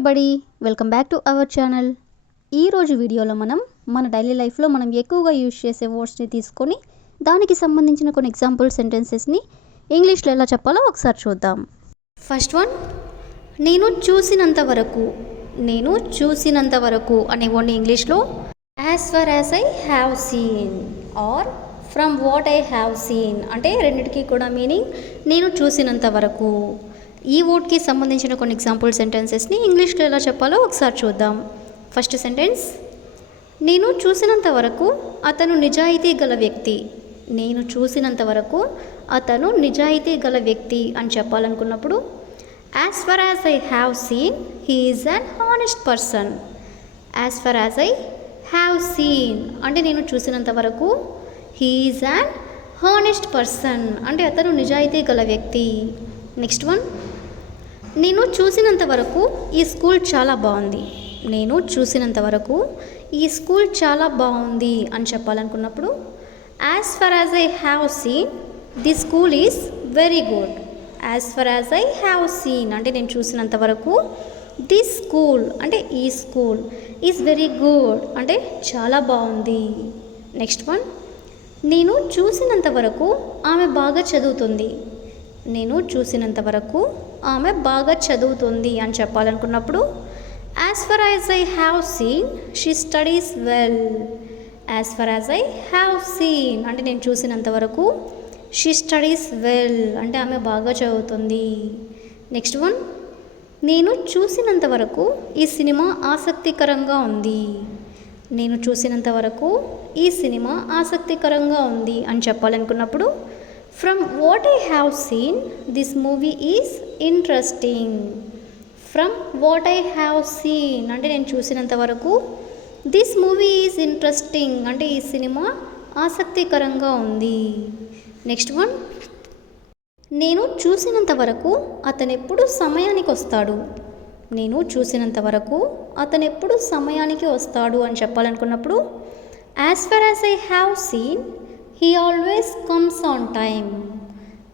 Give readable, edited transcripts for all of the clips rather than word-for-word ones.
Everybody, welcome back to our channel. ఈరోజు వీడియోలో మన డైలీ లైఫ్లో మనం ఎక్కువగా యూజ్ చేసే వర్డ్స్ని తీసుకొని దానికి సంబంధించిన కొన్ని ఎగ్జాంపుల్ సెంటెన్సెస్ని ఇంగ్లీష్లో ఎలా చెప్పాలో ఒకసారి చూద్దాం. ఫస్ట్ వన్, నేను చూసినంత వరకు అనే వర్డ్ని ఇంగ్లీష్లో as far as I have seen or from what I have seen అంటే రెండింటికి కూడా మీనింగ్ నేను చూసినంత వరకు. ఈ వర్డ్కి సంబంధించిన కొన్ని ఎగ్జాంపుల్ సెంటెన్సెస్ని ఇంగ్లీష్లో ఎలా చెప్పాలో ఒకసారి చూద్దాం. ఫస్ట్ సెంటెన్స్, నేను చూసినంత వరకు అతను నిజాయితీ గల వ్యక్తి. నేను చూసినంత వరకు అతను నిజాయితీ గల వ్యక్తి అని చెప్పాలనుకున్నప్పుడు as far as I have seen he is an honest person. As far as I have seen అంటే నేను చూసినంత వరకు he is an honest person అంటే అతను నిజాయితీ గల వ్యక్తి. నెక్స్ట్ వన్, నేను చూసినంత వరకు ఈ స్కూల్ చాలా బాగుంది. నేను చూసినంత వరకు ఈ స్కూల్ చాలా బాగుంది అని చెప్పాలనుకున్నప్పుడు as far as I have seen the school is very good. As far as I have seen అంటే నేను చూసినంత వరకు ది స్కూల్ అంటే ఈ స్కూల్ ఈజ్ వెరీ గుడ్ అంటే చాలా బాగుంది. నెక్స్ట్ వన్, నేను చూసినంత వరకు ఆమె బాగా చదువుతుంది. నేను చూసినంత వరకు ఆమె బాగా చదువుతుంది అని చెప్పాలనుకున్నప్పుడు as far as I have seen she studies well. As far as I have seen అంటే నేను చూసినంత వరకు షీ స్టడీస్ వెల్ అంటే ఆమె బాగా చదువుతుంది. నెక్స్ట్ వన్, నేను చూసినంత వరకు ఈ సినిమా ఆసక్తికరంగా ఉంది. నేను చూసినంత వరకు ఈ సినిమా ఆసక్తికరంగా ఉంది అని చెప్పాలనుకున్నప్పుడు from what I have seen this movie is interesting. From what I have seen అంటే నేను చూసినంత వరకు దిస్ మూవీ ఈజ్ ఇంట్రెస్టింగ్ అంటే ఈ సినిమా ఆసక్తికరంగా ఉంది. నెక్స్ట్ వన్, నేను చూసినంత వరకు అతను ఎప్పుడు సమయానికి వస్తాడు. నేను చూసినంత వరకు అతను ఎప్పుడు సమయానికి వస్తాడు అని చెప్పాలనుకున్నప్పుడు as far as I have seen he always comes on time.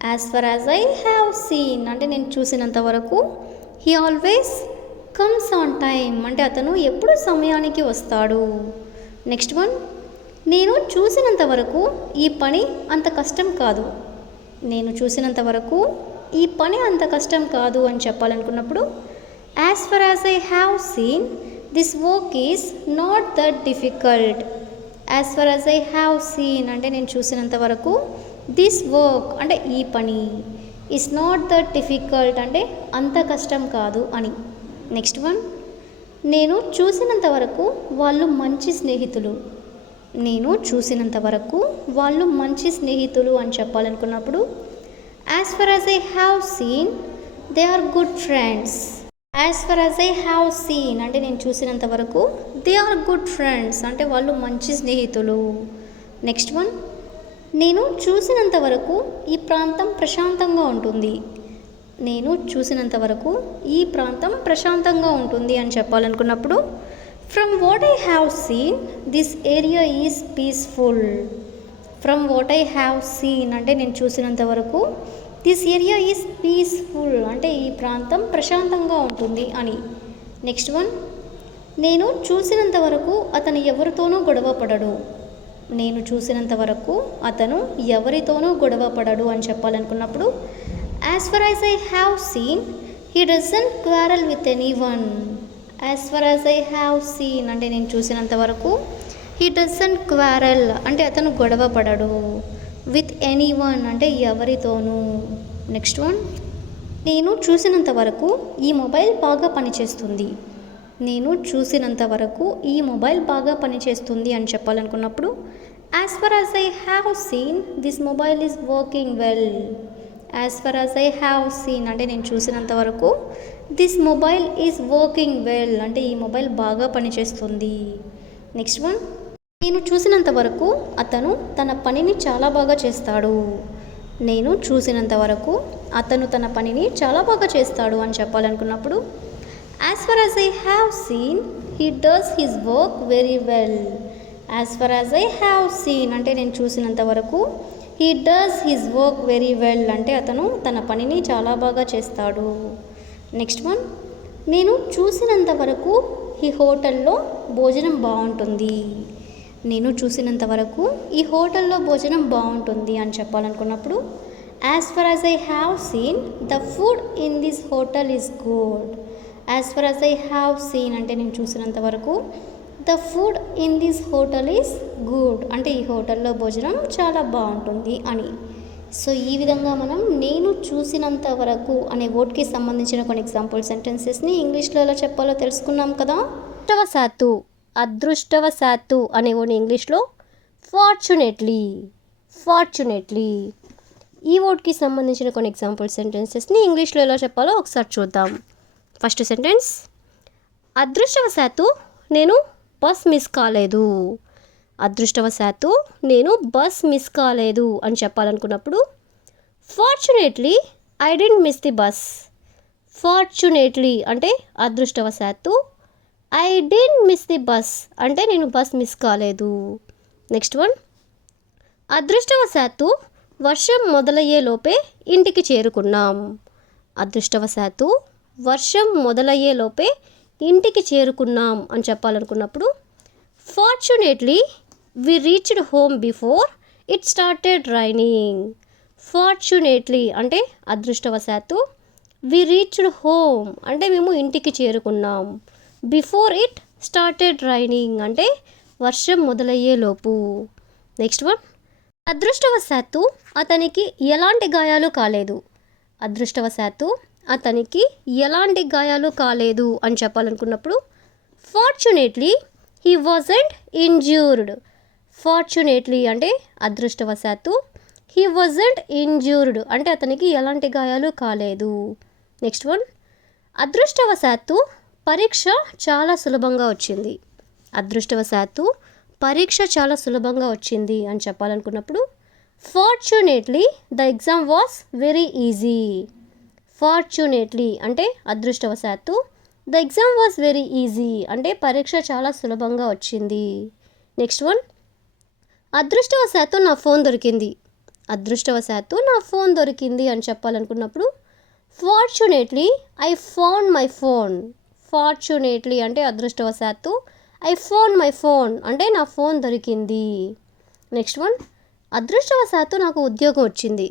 As far as I have seen అంటే నేను చూసినంత వరకు he always comes on time అంటే అతను ఎప్పుడు సమయానికి వస్తాడు. నెక్స్ట్ వన్, నేను చూసినంత వరకు ఈ పని అంత కష్టం కాదు. నేను చూసినంత వరకు ఈ పని అంత కష్టం కాదు అని చెప్పాలనుకున్నప్పుడు as far as I have seen this work is not that difficult. As far as I have seen అంటే నేను చూసినంత వరకు దిస్ వర్క్ అంటే ఈ పని ఈజ్ నాట్ దట్ డిఫికల్ట్ అంటే అంత కష్టం కాదు అని. నెక్స్ట్ వన్, నేను చూసినంత వరకు వాళ్ళు మంచి స్నేహితులు. నేను చూసినంత వరకు వాళ్ళు మంచి స్నేహితులు అని చెప్పాలనుకున్నప్పుడు as far as I have seen they are good friends. As far as I have seen అంటే నేను చూసినంత వరకు దే ఆర్ గుడ్ ఫ్రెండ్స్ అంటే వాళ్ళు మంచి స్నేహితులు. నెక్స్ట్ వన్, నేను చూసినంత వరకు ఈ ప్రాంతం ప్రశాంతంగా ఉంటుంది. నేను చూసినంత వరకు ఈ ప్రాంతం ప్రశాంతంగా ఉంటుంది అని చెప్పాలనుకున్నప్పుడు from what I have seen this area is peaceful. From what I have seen అంటే నేను చూసినంత వరకు దిస్ ఏరియా ఈజ్ పీస్ఫుల్ అంటే ఈ ప్రాంతం ప్రశాంతంగా ఉంటుంది అని. నెక్స్ట్ వన్, నేను చూసినంత వరకు అతను ఎవరితోనూ గొడవ పడడు. నేను చూసినంత వరకు అతను ఎవరితోనూ గొడవ పడడు అని చెప్పాలనుకున్నప్పుడు as far as I have seen he doesn't quarrel with anyone. As far as I have seen అంటే నేను చూసినంత వరకు హీ డజంట్ క్వారల్ అంటే అతను గొడవ పడడు. విత్ ఎనీ వన్ అంటే ఎవరితోనూ. నెక్స్ట్ వన్, నేను చూసినంత వరకు ఈ మొబైల్ బాగా పనిచేస్తుంది. నేను చూసినంత వరకు ఈ మొబైల్ బాగా పనిచేస్తుంది అని చెప్పాలనుకున్నప్పుడు as far as I have seen this mobile is working well. As far as I have seen అంటే నేను చూసినంత వరకు this mobile is working well అంటే ఈ మొబైల్ బాగా పనిచేస్తుంది. నెక్స్ట్ వన్, నేను చూసినంత వరకు అతను తన పనిని చాలా బాగా చేస్తాడు. నేను చూసినంత వరకు అతను తన పనిని చాలా బాగా చేస్తాడు అని చెప్పాలనుకున్నప్పుడు as far as I have seen he does his work very well. As far as I have seen అంటే నేను చూసినంత వరకు he does his work very well అంటే అతను తన పనిని చాలా బాగా చేస్తాడు. నెక్స్ట్ వన్, నేను చూసినంత వరకు ఈ హోటల్లో భోజనం బాగుంటుంది. నేను చూసినంత వరకు ఈ హోటల్లో భోజనం బాగుంటుంది అని చెప్పాలనుకున్నప్పుడు as far as I have seen the food in this hotel is good. As far as I have seen అంటే నేను చూసినంత వరకు, the food in this hotel is good అంటే ఈ హోటల్లో భోజనం చాలా బాగుంటుంది అని. సో ఈ విధంగా మనం నేను చూసినంత వరకు అనే వర్డ్కి సంబంధించిన కొన్ని ఎగ్జాంపుల్ సెంటెన్సెస్ని ఇంగ్లీష్లో ఎలా చెప్పాలో తెలుసుకున్నాం కదా. అదృష్టవశాత్తు, అదృష్టవశాత్తు అనే వర్డ్ని ఇంగ్లీష్లో ఫార్చునేట్లీ, ఫార్చునేట్లీ. ఈ వర్డ్కి సంబంధించిన కొన్ని ఎగ్జాంపుల్ సెంటెన్సెస్ని ఇంగ్లీష్లో ఎలా చెప్పాలో ఒకసారి చూద్దాం. ఫస్ట్ సెంటెన్స్, అదృష్టవశాత్తు నేను బస్ మిస్ కాలేదు. అదృష్టవశాత్తు నేను బస్ మిస్ కాలేదు అని చెప్పాలనుకున్నప్పుడు fortunately I didn't miss the bus. Fortunately అంటే అదృష్టవశాత్తు, I didn't miss the bus అంటే నేను బస్ మిస్ కాలేదు. నెక్స్ట్ వన్, అదృష్టవశాత్తు వర్షం మొదలయ్యే లోపే ఇంటికి చేరుకున్నాం. అదృష్టవశాత్తు వర్షం మొదలయ్యే లోపే ఇంటికి చేరుకున్నాం అని చెప్పాలనుకున్నప్పుడు fortunately we reached home before it started raining. Fortunately అంటే అదృష్టవశాత్తు, వి రీచ్డ్ హోమ్ అంటే మేము ఇంటికి చేరుకున్నాం, బిఫోర్ ఇట్ స్టార్టెడ్ రైనింగ్ అంటే వర్షం మొదలయ్యేలోపు. నెక్స్ట్ వన్, అదృష్టవశాత్తు అతనికి ఎలాంటి గాయాలు కాలేదు. అదృష్టవశాత్తు అతనికి ఎలాంటి గాయాలు కాలేదు అని చెప్పాలనుకున్నప్పుడు fortunately he wasn't injured. Fortunately అంటే అదృష్టవశాత్తు, హీ వాజంట్ ఇంజ్యూర్డ్ అంటే అతనికి ఎలాంటి గాయాలు కాలేదు. నెక్స్ట్ వన్, అదృష్టవశాత్తు పరీక్ష చాలా సులభంగా వచ్చింది. అదృష్టవశాత్తు పరీక్ష చాలా సులభంగా వచ్చింది అని చెప్పాలనుకున్నప్పుడు fortunately the exam was very easy. Fortunately అంటే అదృష్టవశాత్తు, the exam was very easy అంటే పరీక్ష చాలా సులభంగా వచ్చింది. నెక్స్ట్ వన్, అదృష్టవశాత్తు నా ఫోన్ దొరికింది. అదృష్టవశాత్తు నా ఫోన్ దొరికింది అని చెప్పాలనుకున్నప్పుడు fortunately I found my phone. Fortunately అంటే అదృష్టవశాత్తు, ఐ ఫౌండ్ మై ఫోన్ అంటే నా ఫోన్ దొరికింది. నెక్స్ట్ వన్, అదృష్టవశాత్తు నాకు ఉద్యోగం వచ్చింది.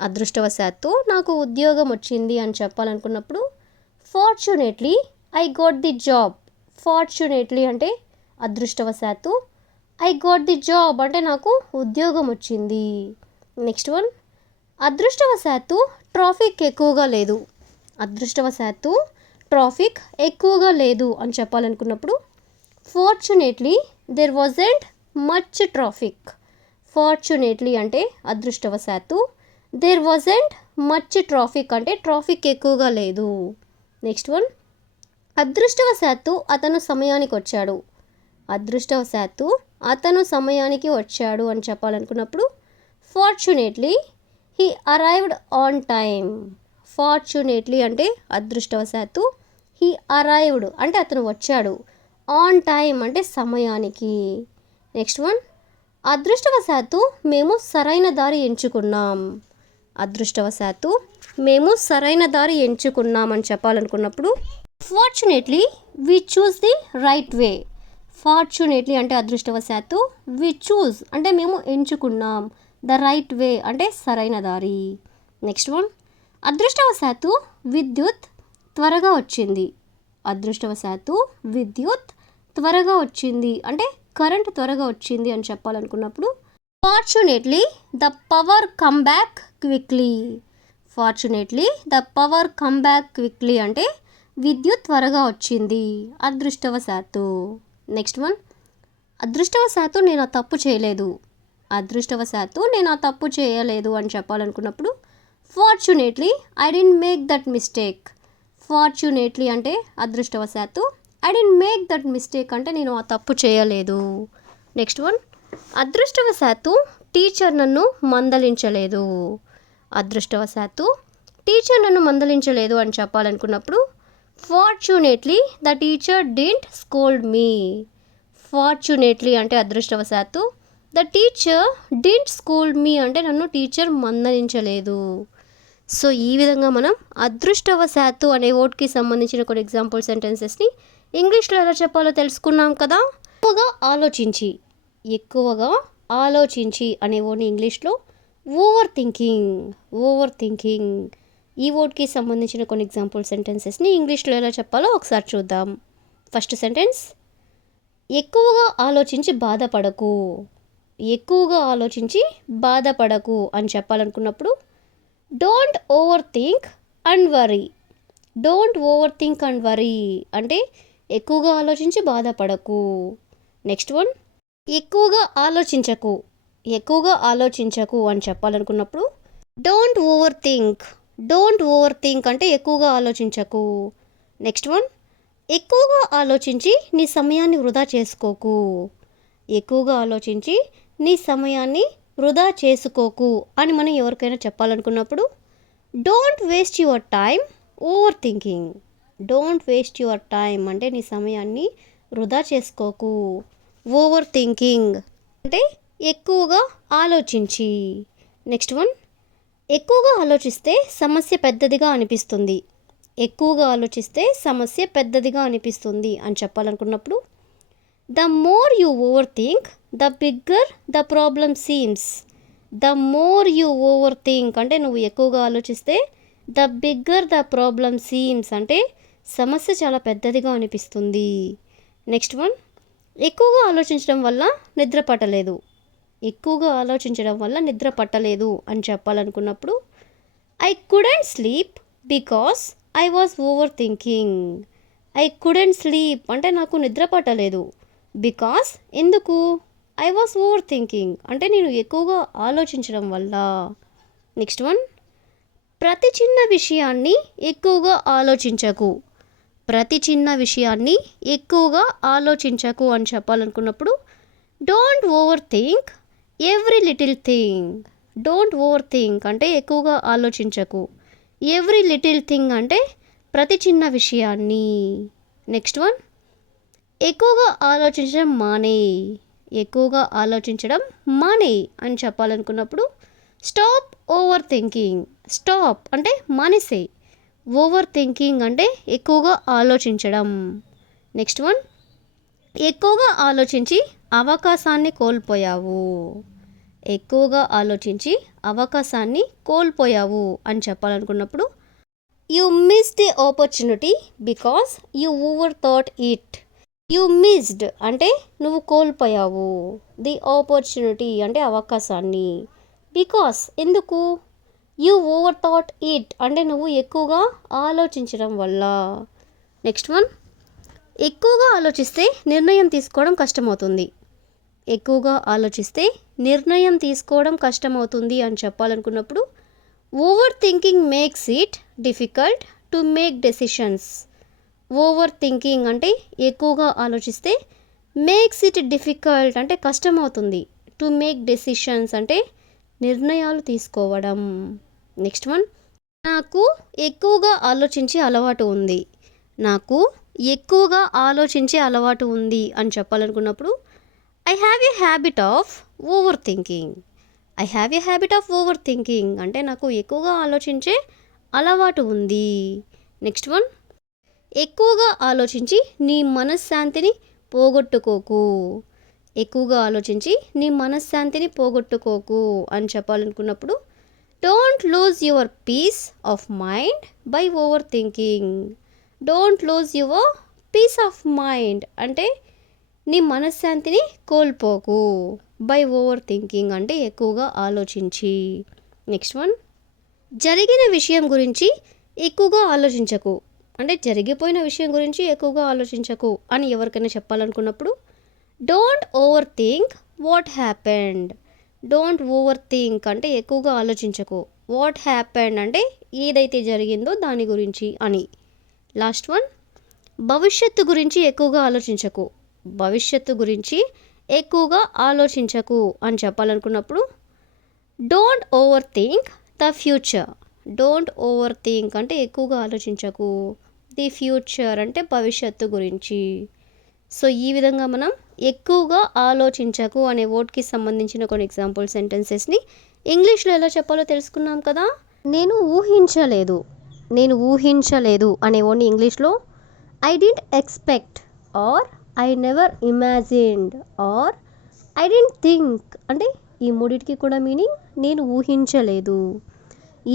అదృష్టవశాత్తు నాకు ఉద్యోగం వచ్చింది అని చెప్పాలనుకున్నప్పుడు fortunately I got the job. Fortunately అంటే అదృష్టవశాత్తు, ఐ గాట్ ది జాబ్ అంటే నాకు ఉద్యోగం వచ్చింది. నెక్స్ట్ వన్, అదృష్టవశాత్తు ట్రాఫిక్ ఎక్కువగా లేదు. అదృష్టవశాత్తు ట్రాఫిక్ ఎక్కువగా లేదు అని చెప్పాలనుకున్నప్పుడు fortunately there wasn't much traffic. Fortunately అంటే అదృష్టవశాత్తు, దేర్ వాజంట్ మచ్ ట్రాఫిక్ అంటే ట్రాఫిక్ ఎక్కువగా లేదు. నెక్స్ట్ వన్, అదృష్టవశాత్తు అతను సమయానికి వచ్చాడు. అదృష్టవశాత్తు అతను సమయానికి వచ్చాడు అని చెప్పాలనుకున్నప్పుడు fortunately he arrived on time. Fortunately అంటే అదృష్టవశాత్తు, హీ అరైవ్డ్ అంటే అతను వచ్చాడు, ఆన్ టైమ్ అంటే సమయానికి. నెక్స్ట్ వన్, అదృష్టవశాత్తు మేము సరైన దారి ఎంచుకున్నాం. అదృష్టవశాత్తు మేము సరైన దారి ఎంచుకున్నాం అని చెప్పాలనుకున్నప్పుడు fortunately we chose the right way. Fortunately అంటే అదృష్టవశాత్తు, వి చూస్ అంటే మేము ఎంచుకున్నాం, ద రైట్ వే అంటే సరైన దారి. నెక్స్ట్ వన్, అదృష్టవశాత్తు విద్యుత్ త్వరగా వచ్చింది. అదృష్టవశాత్తు విద్యుత్ త్వరగా వచ్చింది అంటే కరెంట్ త్వరగా వచ్చింది అని చెప్పాలనుకున్నప్పుడు fortunately the power come back quickly. Fortunately the power come back quickly అంటే విద్యుత్ త్వరగా వచ్చింది అదృష్టవశాత్తు. నెక్స్ట్ వన్, అదృష్టవశాత్తు నేను ఆ తప్పు చేయలేదు. అదృష్టవశాత్తు నేను ఆ తప్పు చేయలేదు అని చెప్పాలనుకున్నప్పుడు fortunately I didn't make that mistake. Fortunately అంటే అదృష్టవశాత్తు, I didn't make that mistake అంటే నేను ఆ తప్పు చేయలేదు. నెక్స్ట్ వన్, అదృష్టవశాత్తు టీచర్ నన్ను మందలించలేదు. అదృష్టవశాత్తు టీచర్ నన్ను మందలించలేదు అని చెప్పాలనుకున్నప్పుడు fortunately the teacher didn't scold me. Fortunately అంటే అదృష్టవశాత్తు, the teacher didn't scold me అంటే నన్ను టీచర్ మందలించలేదు. సో ఈ విధంగా మనం అదృష్టవశాత్తు అనే వర్డ్కి సంబంధించిన కొన్ని ఎగ్జాంపుల్ సెంటెన్సెస్ని ఇంగ్లీష్లో ఎలా చెప్పాలో తెలుసుకున్నాం కదా. ఎక్కువగా ఆలోచించి అనే వర్డ్ని ఇంగ్లీష్లో ఓవర్ థింకింగ్. ఈ వర్డ్కి సంబంధించిన కొన్ని ఎగ్జాంపుల్ సెంటెన్సెస్ని ఇంగ్లీష్లో ఎలా చెప్పాలో ఒకసారి చూద్దాం. ఫస్ట్ సెంటెన్స్, ఎక్కువగా ఆలోచించి బాధపడకు అని చెప్పాలనుకున్నప్పుడు don't over think and worry అంటే ఎక్కువగా ఆలోచించి బాధపడకు. నెక్స్ట్ వన్, ఎక్కువగా ఆలోచించకు అని చెప్పాలనుకున్నప్పుడు డోంట్ ఓవర్ థింక్ అంటే ఎక్కువగా ఆలోచించకు. నెక్స్ట్ వన్, ఎక్కువగా ఆలోచించి నీ సమయాన్ని వృధా చేసుకోకు అని మనం ఎవరికైనా చెప్పాలనుకున్నప్పుడు డోంట్ వేస్ట్ యువర్ టైం అంటే నీ సమయాన్ని వృధా చేసుకోకు. ఓవర్ థింకింగ్ అంటే ఎక్కువగా ఆలోచించి. నెక్స్ట్ వన్, ఎక్కువగా ఆలోచిస్తే సమస్య పెద్దదిగా అనిపిస్తుంది అని చెప్పాలనుకున్నప్పుడు the more you over think the bigger the problem seems. అంటే నువ్వు ఎక్కువగా ఆలోచిస్తే the bigger the problem seems అంటే సమస్య చాలా పెద్దదిగా అనిపిస్తుంది. నెక్స్ట్ వన్, ఎక్కువగా ఆలోచించడం వల్ల నిద్ర పట్టలేదు అని చెప్పాలనుకున్నప్పుడు I couldn't sleep because I was over thinking. అంటే నాకు నిద్ర పట్టలేదు, బికాస్ ఎందుకు, ఐ వాజ్ ఓవర్ థింకింగ్ అంటే నేను ఎక్కువగా ఆలోచించడం వల్ల. నెక్స్ట్ వన్, ప్రతి చిన్న విషయాన్ని ఎక్కువగా ఆలోచించకు అని చెప్పాలనుకున్నప్పుడు don't over think every little thing. అంటే ఎక్కువగా ఆలోచించకు. ఎవ్రీ లిటిల్ థింగ్ అంటే ప్రతి చిన్న విషయాన్ని. నెక్స్ట్ వన్, ఎక్కువగా ఆలోచించడం మానే అని చెప్పాలనుకున్నప్పుడు స్టాప్ అంటే మానేసే. ఓవర్ థింకింగ్ అంటే ఎక్కువగా ఆలోచించడం. నెక్స్ట్ వన్, ఎక్కువగా ఆలోచించి అవకాశాన్ని కోల్పోయావు అని చెప్పాలనుకున్నప్పుడు you missed the opportunity because you over thought it. అంటే నువ్వు కోల్పోయావు, ది ఆపర్చునిటీ అంటే అవకాశాన్ని, బికాస్ ఎందుకు, యు ఓవర్ థాట్ ఇట్ అంటే నువ్వు ఎక్కువగా ఆలోచించడం వల్ల. నెక్స్ట్ వన్, ఎక్కువగా ఆలోచిస్తే నిర్ణయం తీసుకోవడం కష్టమవుతుంది అని చెప్పాలనుకున్నప్పుడు over thinking makes it difficult to make decisions. అంటే ఎక్కువగా ఆలోచిస్తే మేక్స్ ఇట్ డిఫికల్ట్ అంటే కష్టమవుతుంది, టు మేక్ డెసిషన్స్ అంటే నిర్ణయాలు తీసుకోవడం. నెక్స్ట్ వన్, నాకు ఎక్కువగా ఆలోచించే అలవాటు ఉంది అని చెప్పాలనుకున్నప్పుడు I have a habit of over thinking అంటే నాకు ఎక్కువగా ఆలోచించే అలవాటు ఉంది. నెక్స్ట్ వన్, ఎక్కువగా ఆలోచించి నీ మనశ్శాంతిని పోగొట్టుకోకు అని చెప్పాలనుకున్నప్పుడు don't lose your peace of mind by over thinking. అంటే నీ మనశ్శాంతిని కోల్పోకు, బై ఓవర్ థింకింగ్ అంటే ఎక్కువగా ఆలోచించి. నెక్స్ట్ వన్, జరిగిన విషయం గురించి ఎక్కువగా ఆలోచించకు అంటే జరిగిపోయిన విషయం గురించి ఎక్కువగా ఆలోచించకు అని ఎవరికైనా చెప్పాలనుకున్నప్పుడు don't over think what happened. అంటే ఎక్కువగా ఆలోచించకు. వాట్ హ్యాపెండ్ అంటే ఏదైతే జరిగిందో దాని గురించి అని. లాస్ట్ వన్, భవిష్యత్తు గురించి ఎక్కువగా ఆలోచించకు అని చెప్పాలనుకున్నప్పుడు don't over think the future. అంటే ఎక్కువగా ఆలోచించకు. ది ఫ్యూచర్ అంటే భవిష్యత్తు గురించి. సో ఈ విధంగా మనం ఎక్కువగా ఆలోచించకు అనే వర్డ్కి సంబంధించిన కొన్ని ఎగ్జాంపుల్ సెంటెన్సెస్ని ఇంగ్లీష్లో ఎలా చెప్పాలో తెలుసుకున్నాం కదా. నేను ఊహించలేదు, నేను ఊహించలేదు అనే వర్డ్ని ఇంగ్లీష్లో I didn't expect or I never imagined or I didn't think. అంటే ఈ మూడిటికి కూడా మీనింగ్ నేను ఊహించలేదు.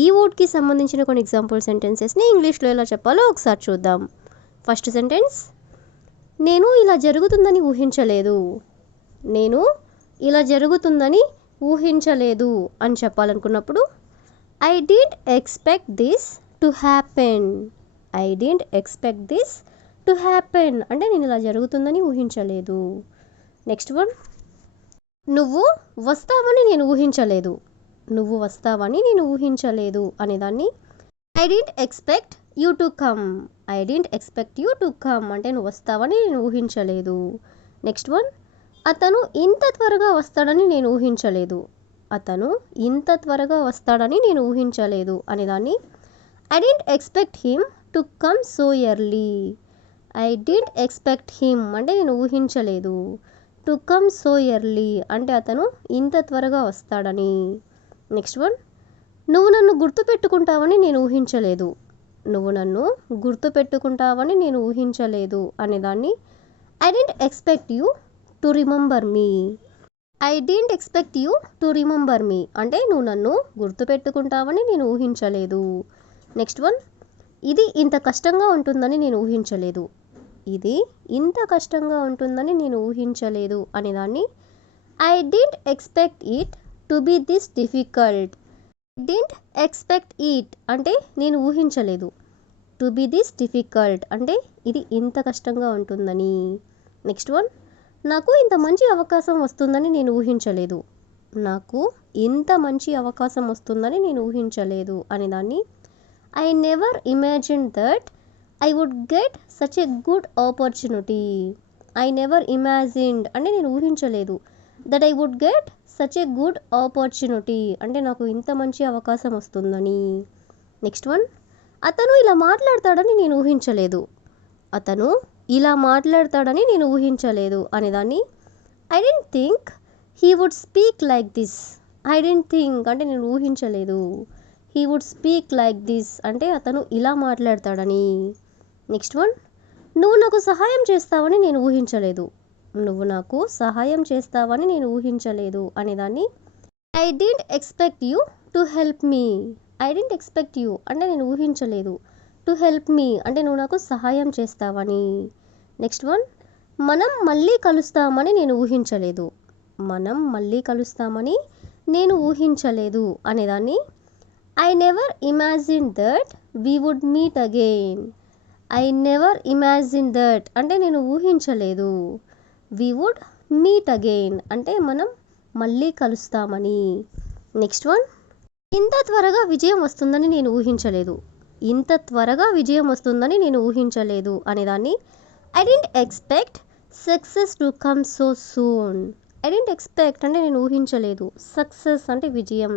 ఈ వర్డ్కి సంబంధించిన కొన్ని ఎగ్జాంపుల్ సెంటెన్సెస్ని ఇంగ్లీష్లో ఎలా చెప్పాలో ఒకసారి చూద్దాం. ఫస్ట్ సెంటెన్స్, నేను ఇలా జరుగుతుందని ఊహించలేదు. నేను ఇలా జరుగుతుందని ఊహించలేదు అని చెప్పాలనుకున్నప్పుడు I didn't expect this to happen. I didn't expect this to happen అంటే నేను ఇలా జరుగుతుందని ఊహించలేదు. నెక్స్ట్ వన్, నువ్వు వస్తావని నేను ఊహించలేదు. నువ్వు వస్తావని నేను ఊహించలేదు అనేదాన్ని I didn't expect you to come. I didn't expect you to come అంటే నువ్వు వస్తావని నేను ఊహించలేదు. నెక్స్ట్ వన్, అతను ఇంత త్వరగా వస్తాడని నేను ఊహించలేదు. అతను ఇంత త్వరగా వస్తాడని నేను ఊహించలేదు అనేదాన్ని I didn't expect him to come so early. I didn't expect him అంటే నేను ఊహించలేదు. టు కమ్ సో ఎర్లీ అంటే అతను ఇంత త్వరగా వస్తాడని. నెక్స్ట్ వన్, నువ్వు నన్ను గుర్తుపెట్టుకుంటావని నేను ఊహించలేదు. నువ్వు నన్ను గుర్తుపెట్టుకుంటావని నేను ఊహించలేదు అనేదాన్ని I didn't expect you to remember me. I didn't expect you to remember me అంటే నువ్వు నన్ను గుర్తుపెట్టుకుంటావని నేను ఊహించలేదు. నెక్స్ట్ వన్, ఇది ఇంత కష్టంగా ఉంటుందని నేను ఊహించలేదు. ఇది ఇంత కష్టంగా ఉంటుందని నేను ఊహించలేదు అనేదాన్ని I didn't expect it to be this difficult. Didn't expect it అంటే నేను ఊహించలేదు. టు బీ దిస్ డిఫికల్ట్ అంటే ఇది ఇంత కష్టంగా ఉంటుందని. నెక్స్ట్ వన్, నాకు ఇంత మంచి అవకాశం వస్తుందని నేను ఊహించలేదు. నాకు ఇంత మంచి అవకాశం వస్తుందని నేను ఊహించలేదు అనేదాన్ని I never imagine that I would get such a good opportunity. I never imagined అంటే నేను ఊహించలేదు. That I would get such a good opportunity అంటే నాకు ఇంత మంచి అవకాశం వస్తుందని. నెక్స్ట్ వన్, అతను ఇలా మాట్లాడతాడని నేను ఊహించలేదు. అతను ఇలా మాట్లాడతాడని నేను ఊహించలేదు అనేదాన్ని I didn't think he would speak like this. I didn't think అంటే నేను ఊహించలేదు. He would speak like this అంటే అతను ఇలా మాట్లాడతాడని. నెక్స్ట్ వన్, నువ్వు నాకు సహాయం చేస్తావని నేను ఊహించలేదు. నువ్వు నాకు సహాయం చేస్తావని నేను ఊహించలేదు అనేదాన్ని I didn't expect you to help me. I didn't expect you అంటే నేను ఊహించలేదు. టు హెల్ప్ మీ అంటే నువ్వు నాకు సహాయం చేస్తావని. నెక్స్ట్ వన్, మనం మళ్ళీ కలుస్తామని నేను ఊహించలేదు. మనం మళ్ళీ కలుస్తామని నేను ఊహించలేదు అనేదాన్ని I never imagine that we would meet again. I never imagine that అంటే నేను ఊహించలేదు. వీ వుడ్ మీట్ అగైన్ అంటే మనం మళ్ళీ కలుస్తామని. నెక్స్ట్ వన్, ఇంత త్వరగా విజయం వస్తుందని నేను ఊహించలేదు. ఇంత త్వరగా విజయం వస్తుందని నేను ఊహించలేదు అనేదాన్ని I didn't expect success to come so soon. I didn't expect అంటే నేను ఊహించలేదు. సక్సెస్ అంటే విజయం.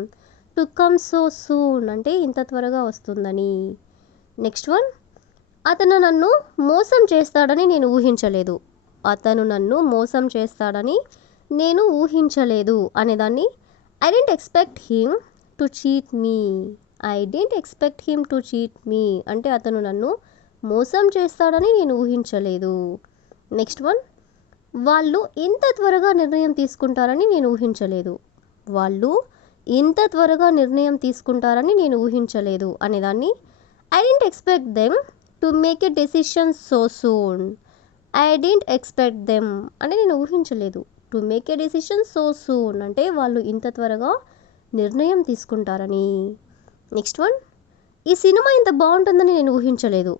టు కమ్ సో సూన్ అంటే ఇంత త్వరగా వస్తుందని. నెక్స్ట్ వన్, అతను నన్ను మోసం చేస్తాడని నేను ఊహించలేదు. అతను నన్ను మోసం చేస్తాడని నేను ఊహించలేదు అనేదాన్ని I didn't expect him to cheat me. I didn't expect him to cheat me అంటే అతను నన్ను మోసం చేస్తాడని నేను ఊహించలేదు. నెక్స్ట్ వన్, వాళ్ళు ఇంత త్వరగా నిర్ణయం తీసుకుంటారని నేను ఊహించలేదు. వాళ్ళు ఇంత త్వరగా నిర్ణయం తీసుకుంటారని నేను ఊహించలేదు అనేదాన్ని I didn't expect them to make a decision so soon. I didn't expect them అంటే నేను ఊహించలేదు. To make a decision so soon అంటే వాళ్ళు ఇంత త్వరగా నిర్ణయం తీసుకుంటారని. నెక్స్ట్ వన్, ఈ సినిమా ఇంత బాగుంటుందని నేను ఊహించలేదు.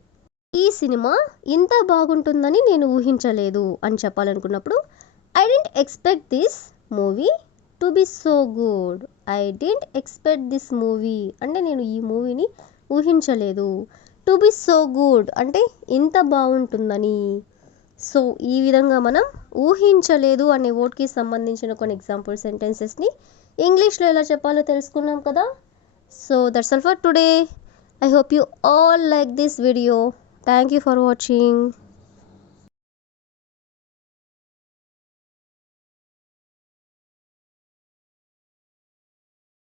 ఈ సినిమా ఇంత బాగుంటుందని నేను ఊహించలేదు అని చెప్పాలనుకున్నప్పుడు I didn't expect this movie to be so good. I didn't expect this movie అంటే నేను ఈ మూవీని ఊహించలేదు. టు బి సో గుడ్ అంటే ఇంత బాగుంటుందని. సో ఈ విధంగా మనం ఊహించలేదు అనే వర్డ్కి సంబంధించిన కొన్ని ఎగ్జాంపుల్ సెంటెన్సెస్ని ఇంగ్లీష్లో ఎలా చెప్పాలో తెలుసుకున్నాం కదా. So that's all for today. I hope you all like this video. Thank you for watching.